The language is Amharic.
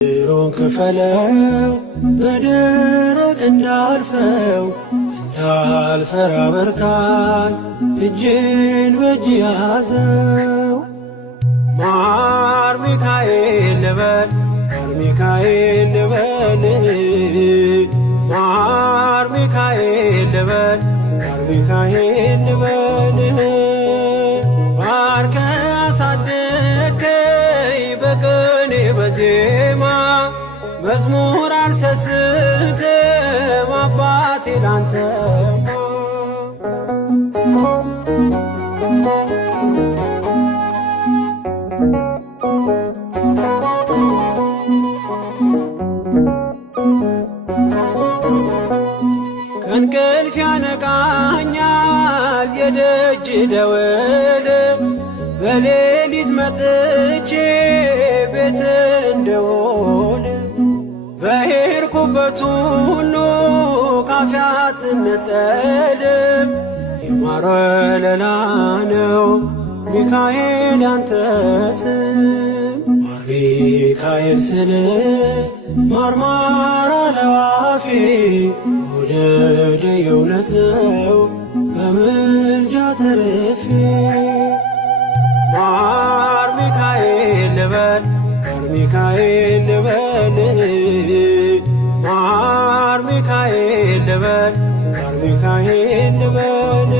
ድሮን ክፈለው በደረቅ እንዳልፈው እንዳልፈራ በርታኝ እጄን በእጅ ያዘው። ማር ሚካኤል ልበል ማር ሚካኤል ልበል ማር ሚካኤል ልበል ማር ሚካኤል ልበል ባርከ አሳደከኝ በቅኔ በዜማ መዝሙር አልሰስትም አባቴ ላንተማ። ከእንቅልፍ ያነቃኛል የደጅ ደወል በሌሊት መጥቼ ቤት እንደውል በሄድኩበት ሁሉ ካፌ አትነጠልም። የማር ወለላ ነው ሚካኤል ያንተ ስም ማር ሚካኤል ስል ማርማር አለው አፌ መውደድ የእውነት ነው በምልጃ ተርፌ። ማር ሚካኤል ልበል ማር ሚካኤል ልበል ማር ሚካኤል ልበል ማር ሚካኤል ልበል